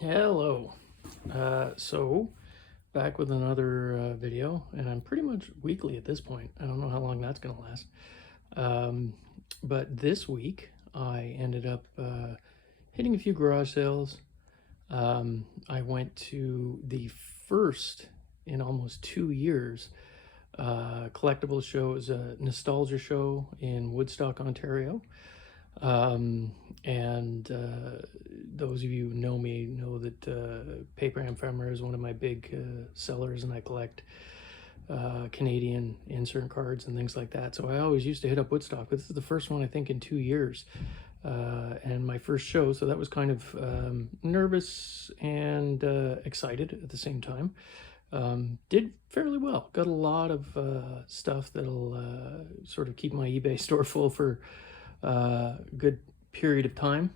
Hello. So back with another video, and I'm pretty much weekly at this point. I don't know how long that's going to last. But this week I ended up hitting a few garage sales. I went to the first in almost 2 years collectible show. It was a nostalgia show in Woodstock, Ontario. And those of you who know me know that paper ephemera is one of my big sellers, and I collect Canadian insert cards and things like that. So I always used to hit up Woodstock, but this is the first one I think in 2 years, and my first show. So that was kind of nervous and excited at the same time. Did fairly well. Got a lot of stuff that'll sort of keep my eBay store full for a good period of time.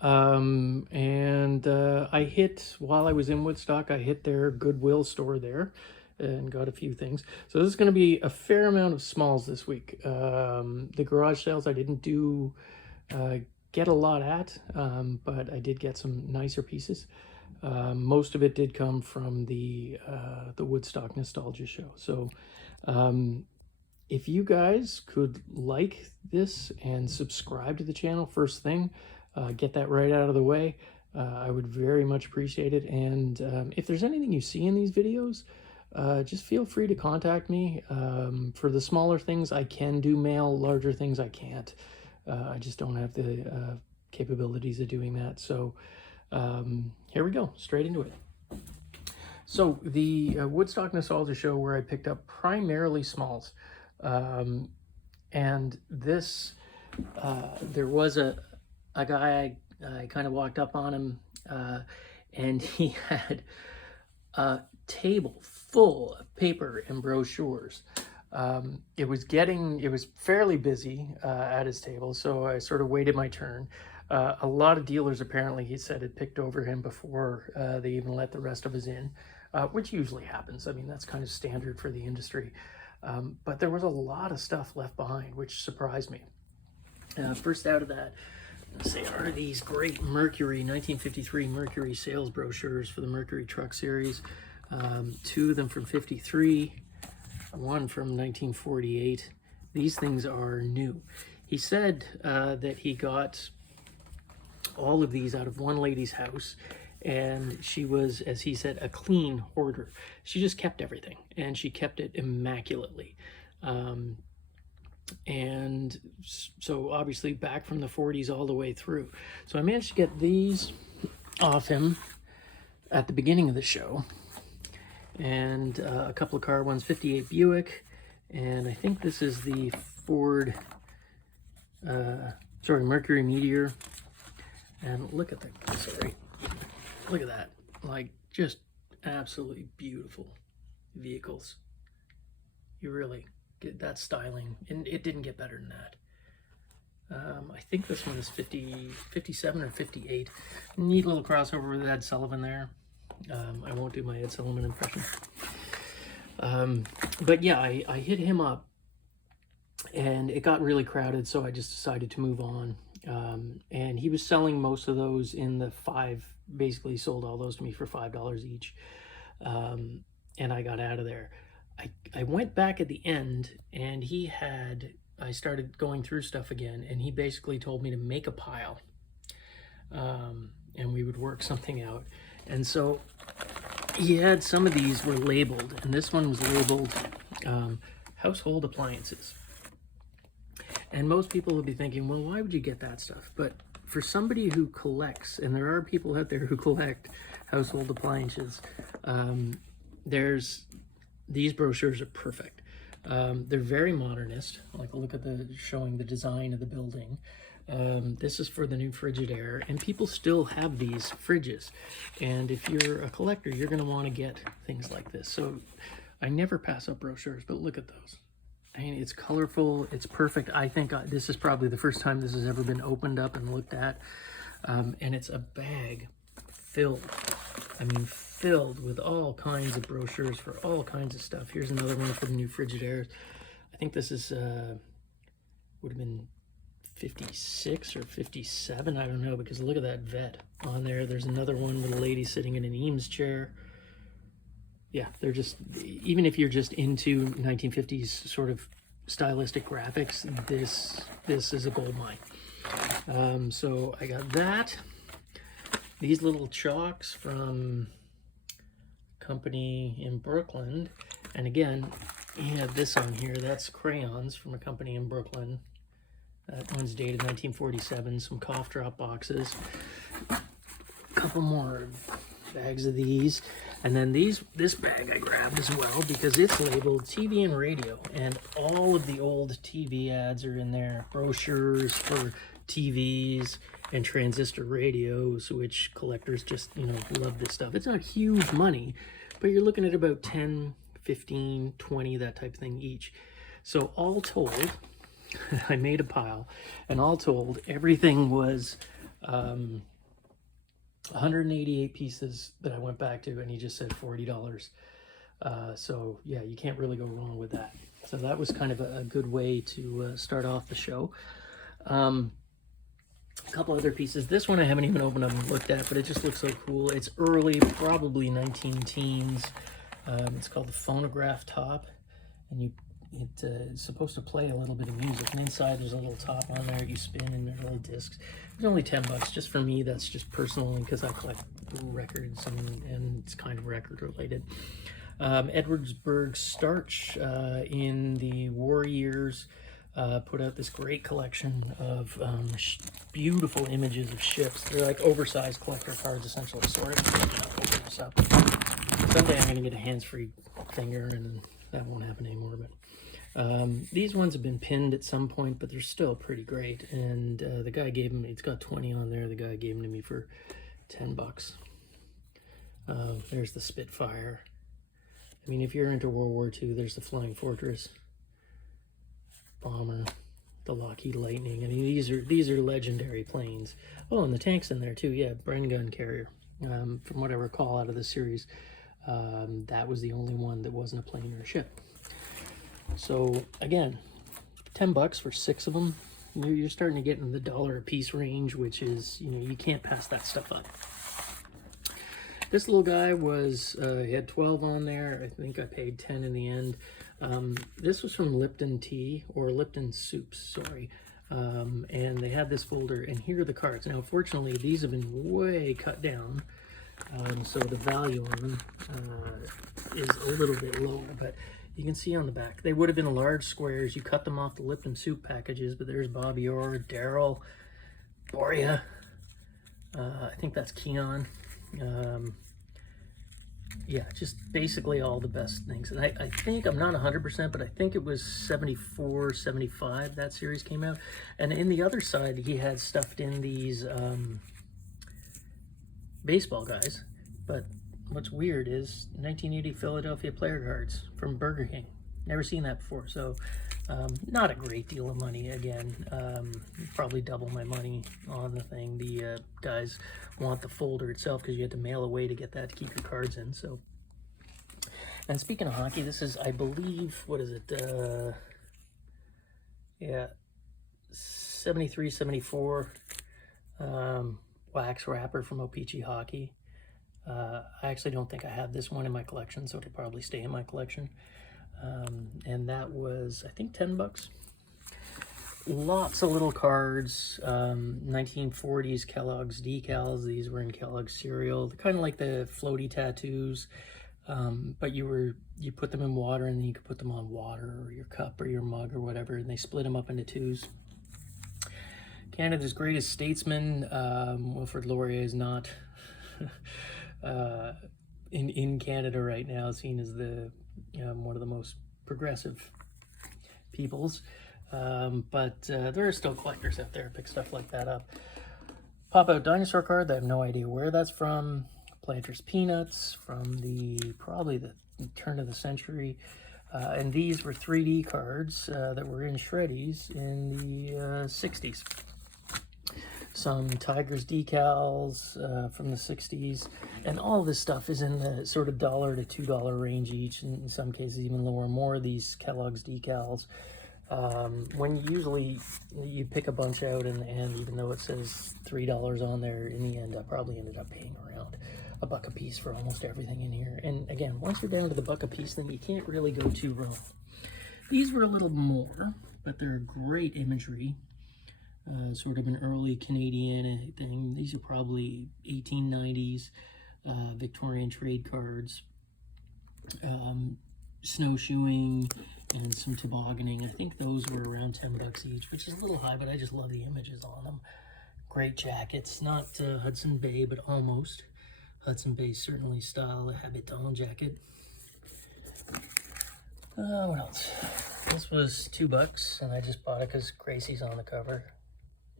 I hit, while I was in Woodstock, I hit their Goodwill store there and got a few things. So this is going to be a fair amount of smalls this week. The garage sales I didn't do get a lot at, but I did get some nicer pieces. Most of it did come from the Woodstock Nostalgia Show. So if you guys could like this and subscribe to the channel first thing, get that right out of the way, I would very much appreciate it. And if there's anything you see in these videos, just feel free to contact me. For the smaller things, I can do mail. Larger things, I can't. I just don't have the capabilities of doing that. So here we go, straight into it. So the Woodstock Nostalgia Show, where I picked up primarily smalls. And this, there was a guy, I kind of walked up on him, and he had a table full of paper and brochures. It was fairly busy at his table, so I sort of waited my turn. A lot of dealers, apparently, he said, had picked over him before they even let the rest of us in, which usually happens. I mean, that's kind of standard for the industry. But there was a lot of stuff left behind, which surprised me. First out of that, let's say, are these great Mercury 1953 Mercury sales brochures for the Mercury Truck Series. Two of them from 53, one from 1948. These things are new. He said that he got all of these out of one lady's house, and she was, as he said, a clean hoarder. She just kept everything, and she kept it immaculately. And so obviously back from the 40s all the way through. So I managed to get these off him at the beginning of the show, and a couple of car ones, 58 Buick, and I think this is the Ford, Mercury Meteor. And look at that, look at that, like, just absolutely beautiful vehicles. You really get that styling, and it didn't get better than that. I think this one is 57 or 58. Neat little crossover with Ed Sullivan there. I won't do my Ed Sullivan impression. But yeah, I hit him up, and it got really crowded, so I just decided to move on. And he was selling most of those in the basically sold all those to me for $5 each. And I got out of there. I went back at the end, and I started going through stuff again, and he basically told me to make a pile, and we would work something out. And so he had, some of these were labeled, and this one was labeled household appliances. And most people will be thinking, well, why would you get that stuff? But for somebody who collects, and there are people out there who collect household appliances, these brochures are perfect. They're very modernist. Like, look at showing the design of the building. This is for the new Frigidaire, and people still have these fridges. And if you're a collector, you're going to want to get things like this. So I never pass up brochures, but look at those. I mean, it's colorful, it's perfect. I think this is probably the first time this has ever been opened up and looked at. And it's a bag filled with all kinds of brochures for all kinds of stuff. Here's another one for the new Frigidaires. I think this is, would have been 56 or 57, I don't know, because look at that vet on there. There's another one with a lady sitting in an Eames chair. Yeah, they're just, even if you're just into 1950s sort of stylistic graphics, this is a gold mine. So I got that. These little chalks from company in Brooklyn, and again, you have this on here. That's crayons from a company in Brooklyn. That one's dated 1947. Some cough drop boxes. A couple more bags of these. And then this bag I grabbed as well because it's labeled TV and radio. And all of the old TV ads are in there. Brochures for TVs and transistor radios, which collectors just, you know, love this stuff. It's not huge money, but you're looking at about 10, 15, 20, that type of thing each. So all told, I made a pile, and all told, everything was 188 pieces that I went back to, and he just said $40. So yeah, you can't really go wrong with that. So that was kind of a good way to start off the show. A couple other pieces. This one I haven't even opened up and looked at, but it just looks so cool. It's early, probably 19 teens. It's called the phonograph top, and it's supposed to play a little bit of music, and inside there's a little top on there you spin, and there's little discs. It's only 10 bucks. Just for me, that's just personally because I collect records and it's kind of record related. Edwardsburg Starch in the war years put out this great collection of beautiful images of ships. They're like oversized collector cards essentially. Sorry, open this up. Someday I'm going to get a hands-free finger, and that won't happen anymore, but these ones have been pinned at some point, but they're still pretty great. And the guy gave them, it's got 20 on there. The guy gave them to me for 10 bucks. There's the Spitfire. I mean, if you're into World War II, there's the Flying Fortress bomber, the Lockheed Lightning. I mean, these are legendary planes. Oh, and the tank's in there too. Yeah, Bren gun carrier. From what I recall out of the series, that was the only one that wasn't a plane or a ship. So again, 10 bucks for 6 of them. You're starting to get in the $1 a piece range, which is, you know, you can't pass that stuff up. This little guy was, he had 12 on there. I think I paid 10 in the end. This was from Lipton Tea, or Lipton Soups, sorry. And they had this folder, and here are the cards. Now, fortunately, these have been way cut down, so the value on them is a little bit lower, but you can see on the back, they would have been large squares. You cut them off the Lipton Soup packages, but there's Bobby Orr, Daryl, Boria, I think that's Keon. Yeah, just basically all the best things. And I think, I'm not 100%, but I think it was 74, 75 that series came out. And in the other side, he had stuffed in these baseball guys. But what's weird is 1980 Philadelphia player cards from Burger King. Never seen that before. So not a great deal of money. Again, probably double my money on the thing. The guys want the folder itself because you had to mail away to get that to keep your cards in. So, and speaking of hockey, this is, I believe, what is it? Yeah, 73, 74 wax wrapper from O-Pee-Chee Hockey. I actually don't think I have this one in my collection, so it'll probably stay in my collection. And that was, I think, 10 bucks. Lots of little cards, 1940s Kellogg's decals. These were in Kellogg's cereal, kind of like the floaty tattoos, but you put them in water, and then you could put them on water or your cup or your mug or whatever, and they split them up into twos. Canada's Greatest Statesman, Wilfrid Laurier is not in Canada right now, seen as the one of the most progressive peoples. But there are still collectors out there pick stuff like that up. Pop out dinosaur card. I have no idea where that's from. Planters Peanuts from probably the turn of the century. And these were 3D cards that were in shreddies in the 60s. Some Tigers decals from the 60s. And all this stuff is in the sort of $1 to $2 range each. In some cases even lower. More of these Kellogg's decals. When you pick a bunch out in the end, even though it says $3 on there, in the end I probably ended up paying around $1 a piece for almost everything in here. And again, once you're down to the $1 a piece, then you can't really go too wrong. These were a little more, but they're great imagery. Sort of an early Canadian thing. These are probably 1890s Victorian trade cards. Snowshoeing and some tobogganing. I think those were around $10 each, which is a little high, but I just love the images on them. Great jackets, not Hudson Bay, but almost. Hudson Bay certainly style, a Habitant jacket. What else? This was $2, and I just bought it because Gracie's on the cover.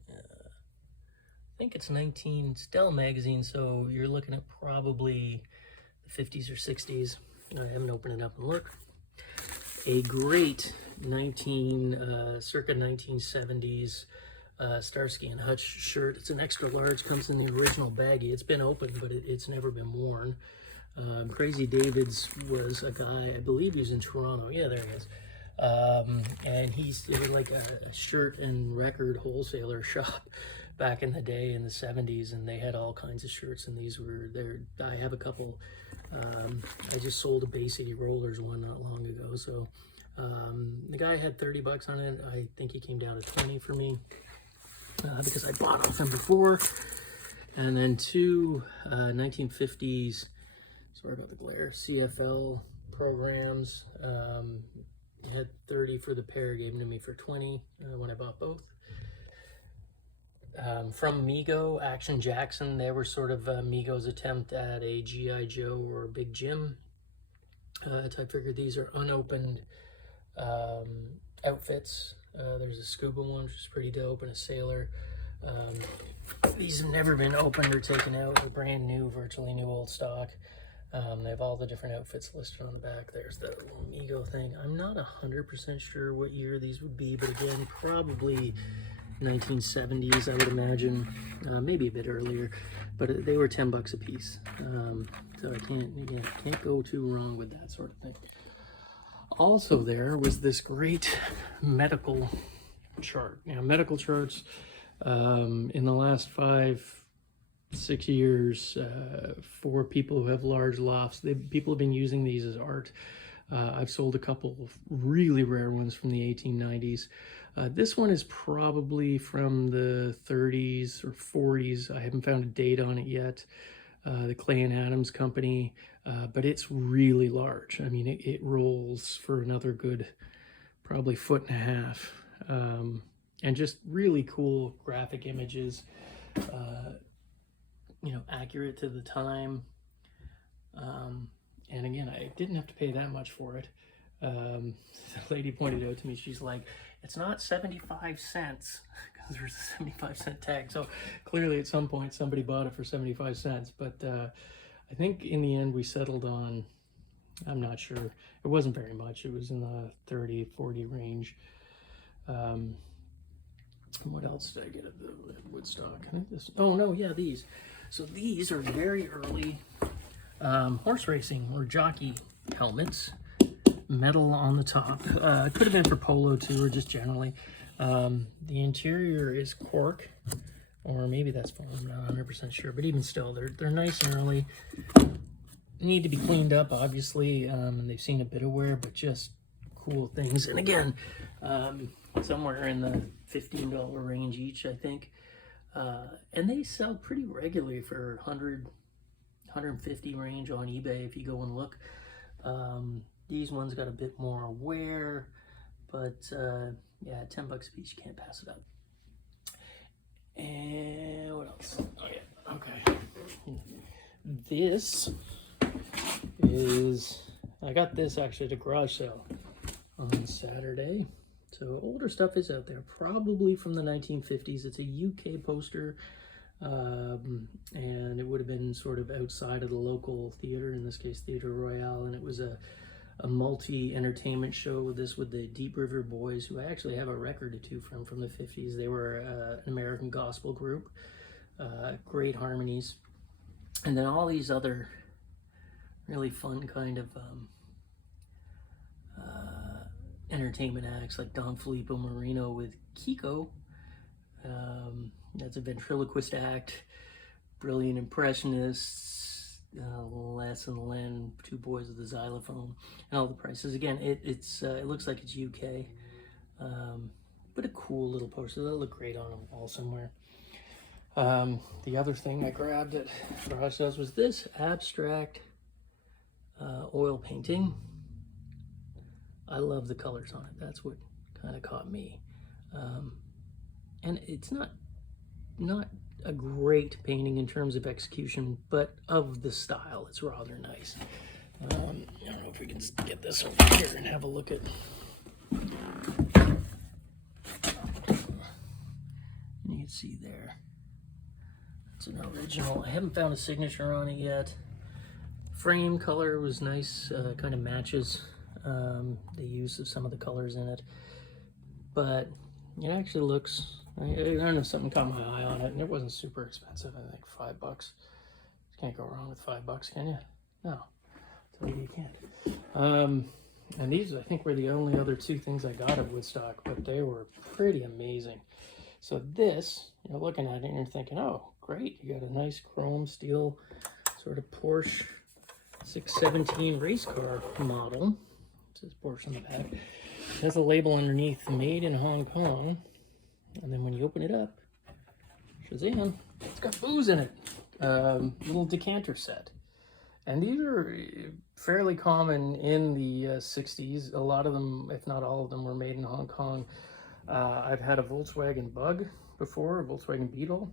I think it's 19 Stella magazine, so you're looking at probably the 50s or 60s. I haven't opened it up and looked. A great circa 1970s Starsky and Hutch shirt. It's an extra large, comes in the original baggie. It's been opened, but it's never been worn. Crazy David's was a guy, I believe he was in Toronto. Yeah, there he is. And it was like a shirt and record wholesaler shop back in the day in the 70s, and they had all kinds of shirts, and these were there. I have a couple. I just sold a Bay City Rollers one not long ago, so the guy had $30 on it. I think he came down to 20 for me because I bought off him before. And then two 1950s, sorry about the glare, CFL programs. He had 30 for the pair, gave them to me for 20 when I bought both. From Mego Action Jackson, they were sort of Mego's attempt at a G.I. Joe or a Big Jim. So I figured these are unopened outfits. There's a scuba one, which is pretty dope, and a sailor. These have never been opened or taken out. They're brand new, virtually new old stock. They have all the different outfits listed on the back. There's the little Mego thing. I'm not 100% sure what year these would be, but again, probably 1970s, I would imagine, maybe a bit earlier, but they were $10 a piece. So I can't go too wrong with that sort of thing. Also, there was this great medical chart. Now, medical charts in the last 5-6 years for people who have large lofts. People have been using these as art. I've sold a couple of really rare ones from the 1890s. This one is probably from the 30s or 40s. I haven't found a date on it yet. The Clay and Adams Company, but it's really large. I mean, it rolls for another good, probably 1.5 foot. And just really cool graphic images, accurate to the time. And again, I didn't have to pay that much for it. The lady pointed out to me, she's like, it's not 75 cents, because there's a 75-cent tag. So clearly at some point somebody bought it for 75 cents. But I think in the end we settled on, I'm not sure, it wasn't very much. It was in the 30-40 range. What else did I get at the Woodstock? I think oh no, yeah, these. So these are very early horse racing or jockey helmets, metal on the top. It could have been for polo too, or just generally. The interior is cork, or maybe that's foam. I'm not 100% sure, but even still, they're nice and early. Need to be cleaned up, obviously, and they've seen a bit of wear, but just cool things. And again, somewhere in the $15 range each, I think. And they sell pretty regularly for 100, 150 range on eBay if you go and look. These ones got a bit more wear, but yeah, $10 a piece, you can't pass it up. And what else? Oh yeah, okay. This is, I got this actually at a garage sale on Saturday. So older stuff is out there, probably from the 1950s. It's a UK poster, and it would have been sort of outside of the local theater, in this case Theatre Royale, and it was a multi-entertainment show with the Deep River Boys, who I actually have a record or two from the 50s. They were an American gospel group, great harmonies, and then all these other really fun kind of entertainment acts like Don Filippo Marino with Kiko. That's a ventriloquist act. Brilliant impressionists. Les and Len, two boys with a xylophone, and all the prices. Again, it looks like it's UK, but a cool little poster. That'll look great on a wall somewhere. The other thing I grabbed at garage sales was this abstract oil painting. I love the colors on it. That's what kind of caught me. And it's not a great painting in terms of execution, but of the style, it's rather nice. I don't know if we can get this over here and have a look at. You can see there. It's an original. I haven't found a signature on it yet. Frame color was nice, kind of matches the use of some of the colors in it, but it actually looks, I don't know, something caught my eye on it, and it wasn't super expensive. I think $5. Can't go wrong with $5, can you? No, tell you can't. And these, I think, were the only other two things I got at Woodstock, but they were pretty amazing. So this, you're looking at it and you're thinking, oh, great, you got a nice chrome steel sort of Porsche 617 race car model. It says Porsche on the back. It has a label underneath, made in Hong Kong. And then when you open it up, Shazam, it's got booze in it. Little decanter set. And these are fairly common in the 60s. A lot of them, if not all of them, were made in Hong Kong. I've had a Volkswagen Bug before, a Volkswagen Beetle.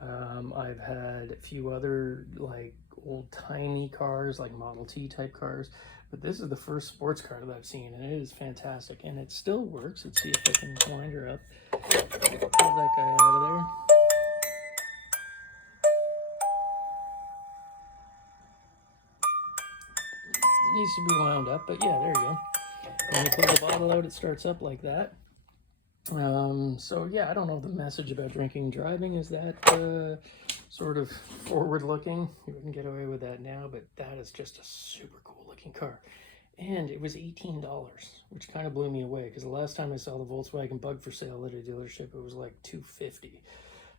I've had a few other like old-timey cars, like Model T type cars. But this is the first sports car that I've seen, and it is fantastic. And it still works. Let's see if I can wind her up. Pull that guy out of there. Needs to be wound up, but yeah, there you go. When you pull the bottle out, it starts up like that. So yeah, I don't know the message about drinking and driving is that sort of forward-looking. You wouldn't get away with that now, but that is just a super cool-looking car. And it was $18, which kind of blew me away, because the last time I saw the Volkswagen Bug for sale at a dealership, it was like $250.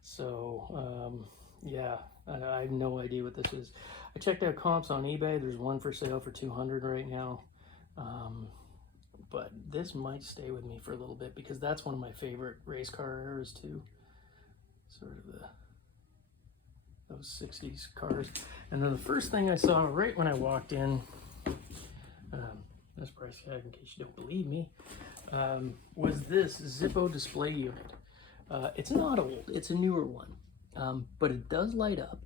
So yeah, I have no idea what this is. I checked out comps on eBay. There's one for sale for $200 right now. But this might stay with me for a little bit, because that's one of my favorite race car eras too. Sort of those 60s cars. And then the first thing I saw right when I walked in, this price tag in case you don't believe me, was this Zippo display unit. It's not old, it's a newer one, but it does light up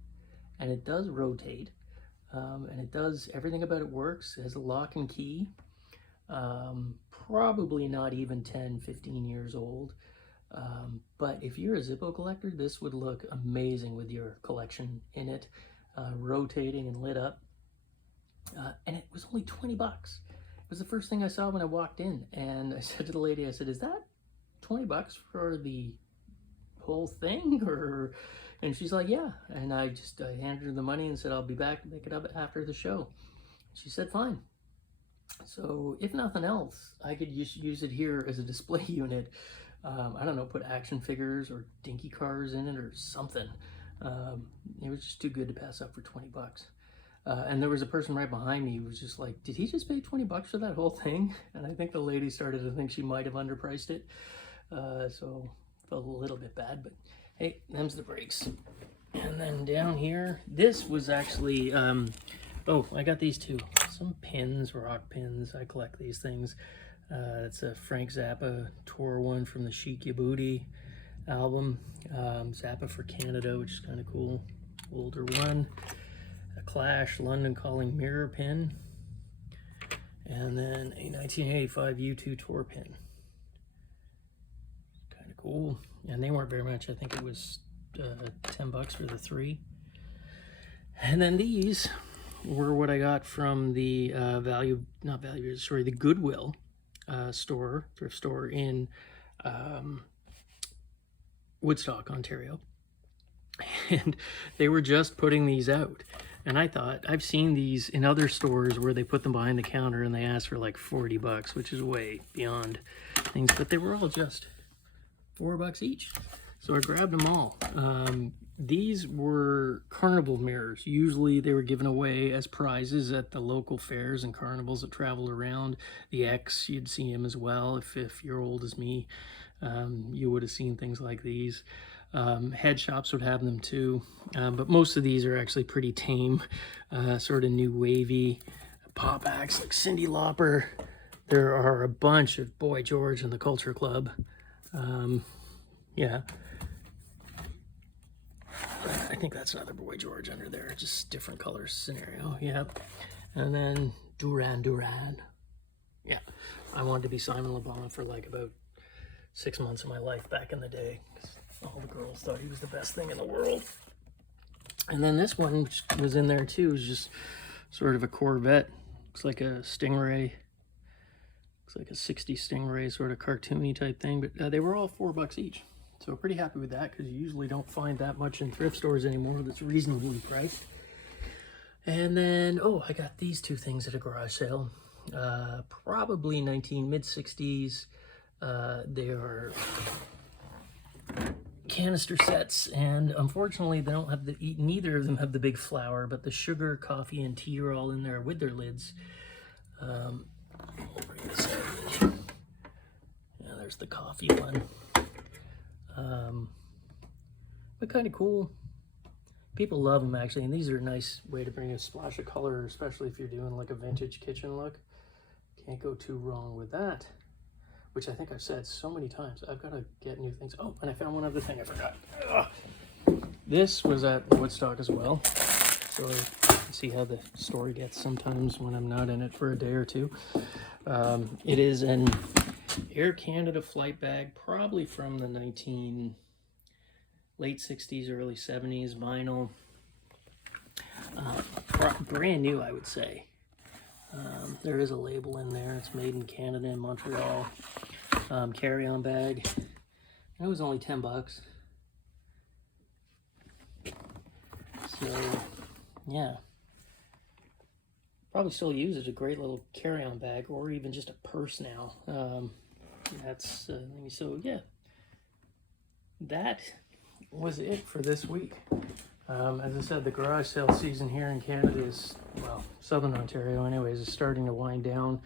and it does rotate, and it does, everything about it works. It has a lock and key. Probably not even 10-15 years old, but if you're a Zippo collector, this would look amazing with your collection in it, rotating and lit up. And it was only 20 bucks. It was the first thing I saw when I walked in, and I said to the lady, I said, is that 20 bucks for the whole thing? And she's like, yeah. And I handed her the money and said, I'll be back to pick it up after the show. She said, fine. So if nothing else, I could just use it here as a display unit. I don't know, put action figures or dinky cars in it or something. It was just too good to pass up for 20 bucks. And there was a person right behind me who was just like, did he just pay 20 bucks for that whole thing? And I think the lady started to think she might have underpriced it. So felt a little bit bad, but hey, them's the breaks. And then down here, this was actually, oh, I got these too. Some pins, rock pins. I collect these things. It's a Frank Zappa tour one from the Chic Ya Booty album. Zappa for Canada, which is kind of cool. Older one. A Clash London Calling mirror pin. And then a 1985 U2 tour pin. Kind of cool. And they weren't very much. I think it was 10 bucks for the three. And then these were what I got from the the Goodwill store, thrift store in Woodstock, Ontario. And they were just putting these out. And I thought, I've seen these in other stores where they put them behind the counter and they ask for like 40 bucks, which is way beyond things, but they were all just $4 each. So I grabbed them all. These were carnival mirrors. Usually they were given away as prizes at the local fairs and carnivals that traveled around. The X, you'd see him as well. If you're old as me, you would have seen things like these. Head shops would have them too, but most of these are actually pretty tame, sort of new wavy pop acts like Cyndi Lauper. There are a bunch of Boy George and the Culture Club. Yeah, I think that's another Boy George under there, just different color scenario. Yep. And then Duran Duran. Yeah, I wanted to be Simon Le Bon for like about 6 months of my life back in the day. All the girls thought he was the best thing in the world. And then this one, which was in there too, is just sort of a Corvette. Looks like a Stingray. Looks like a 60 Stingray, sort of cartoony type thing. But they were all $4 each. So pretty happy with that, because you usually don't find that much in thrift stores anymore that's reasonably priced. And then, oh, I got these two things at a garage sale. Probably mid-60s. They are canister sets, and unfortunately they don't have neither of them have the big flower, but the sugar, coffee, and tea are all in there with their lids. I'll bring this out. Yeah, there's the coffee one. But kind of cool. People love them actually, and these are a nice way to bring a splash of color, especially if you're doing like a vintage kitchen look. Can't go too wrong with that. Which I think I've said so many times. I've got to get new things. Oh, and I found one other thing I forgot. Ugh. This was at Woodstock as well. So you can see how the story gets sometimes when I'm not in it for a day or two. It is an Air Canada flight bag, probably from the late 60s, early 70s, vinyl. Brand new, I would say. There is a label in there. It's made in Canada in Montreal. Carry-on bag. It was only $10. So, yeah. Probably still use it as a great little carry-on bag, or even just a purse now. So yeah. That was it for this week. As I said, the garage sale season here in Canada is, well, Southern Ontario anyways, is starting to wind down.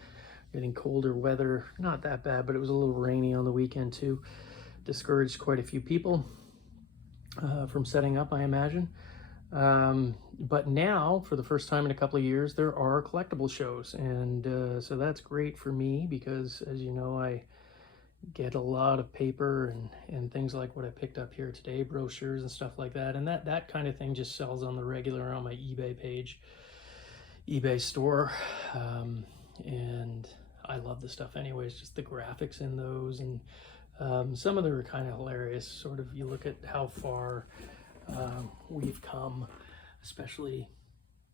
Getting colder weather, not that bad, but it was a little rainy on the weekend too. Discouraged quite a few people from setting up, I imagine. But now, for the first time in a couple of years, there are collectible shows. And so that's great for me because, as you know, I get a lot of paper and things like what I picked up here today, brochures and stuff like that. And that kind of thing just sells on the regular on my eBay page, eBay store. And I love the stuff anyways, just the graphics in those. And some of them are kind of hilarious. Sort of, you look at how far we've come, especially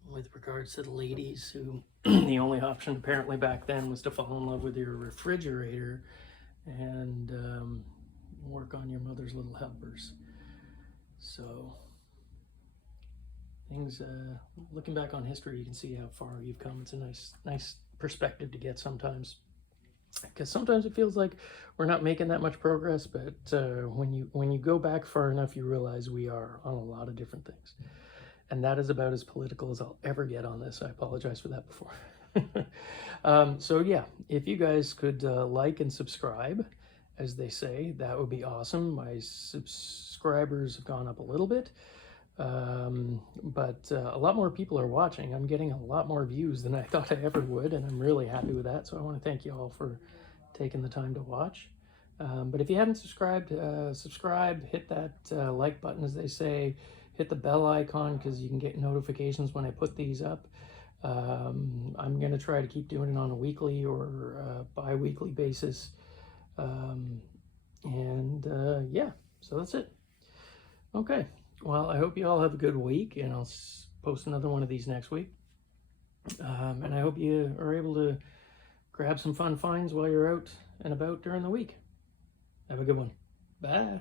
with regards to the ladies who the only option apparently back then was to fall in love with your refrigerator and work on your mother's little helpers. So things, looking back on history, you can see how far you've come. It's a nice perspective to get sometimes, because sometimes it feels like we're not making that much progress, but when you go back far enough, you realize we are on a lot of different things. And that is about as political as I'll ever get on this. I apologize for that before. So yeah, if you guys could like and subscribe, as they say, that would be awesome. My subscribers have gone up a little bit, but a lot more people are watching. I'm getting a lot more views than I thought I ever would, and I'm really happy with that. So I want to thank you all for taking the time to watch. But if you haven't subscribed, subscribe, hit that like button, as they say, hit the bell icon, because you can get notifications when I put these up. I'm going to try to keep doing it on a weekly or bi-weekly basis. Yeah, so that's it. Okay, well, I hope you all have a good week, and I'll post another one of these next week. And I hope you are able to grab some fun finds while you're out and about during the week. Have a good one. Bye.